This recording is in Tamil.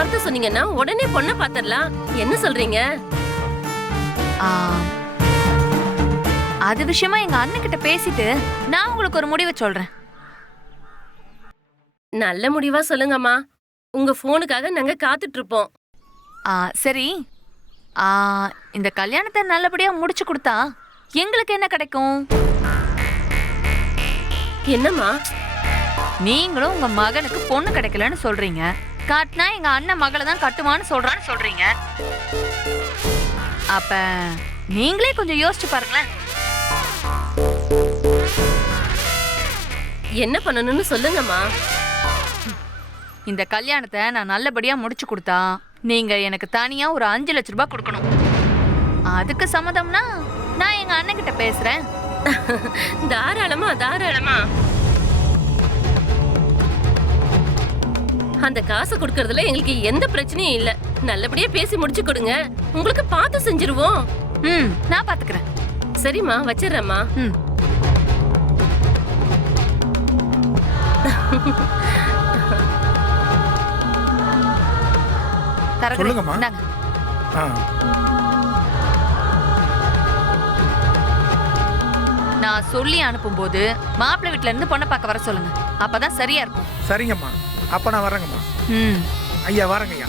வார்த்தை சொன்னீங்கன்னா உடனே பொண்ணை பாத்திரலாம். என்ன சொல்றீங்க? அது விஷயமா எங்க அண்ணன் கிட்ட பேசிட்டு நான் உங்களுக்கு ஒரு முடிவை சொல்றேன். நல்ல முடிவா சொல்லுங்கம்மா. உங்க போனுக்காக நாங்க காத்துட்டு இருப்போம். சரி, இந்த கல்யாணத்தை நல்லபடியா முடிச்சு கொடுத்தா எங்களுக்கு என்ன கிடைக்கும்? என்னம்மா? நீங்களும் உங்க மகனுக்கு பொண்ணு கிடைக்கலன்னு சொல்றீங்க. காட்டினா எங்க அண்ணன் மகளை தான் கட்டுவான்னு சொல்றீங்க. அப்ப நீங்களே கொஞ்சம் யோசிச்சு பாருங்களேன். என்ன பண்ணணும்னு சொல்லுங்கம்மா. இந்த கல்யாணத்தை நான் நல்லபடியா முடிச்சு கொடுத்தா நீங்க எனக்கு தனியா ஒரு 5 லட்சம் ரூபாய் கொடுக்கணும். அதுக்கு சம்மதம்னா நான் எங்க அண்ணன் கிட்ட பேசுறேன். தாராளமா தாராளமா. அந்த காசை கொடுக்கறதுல எங்களுக்கு எந்த பிரச்சனையும் இல்ல. நல்லபடியா பேசி முடிச்சு கொடுங்க. உங்களுக்கு பார்த்து செஞ்சிருவோம். நான் பாத்துக்கிறேன். சரிம்மா, வச்சிடுறேம்மா. சொல்லுங்கம்மா. நான் சொல்லி அனுப்பும்போது மாப்பிள்ளை வீட்டுல இருந்து பொண்ணை பார்க்க வர சொல்லுங்க. அப்பதான் சரியா இருக்கும். சரிங்கம்மா, அப்ப நான் வரேங்கம்மா. ம் ஐயா வரேங்க ஐயா.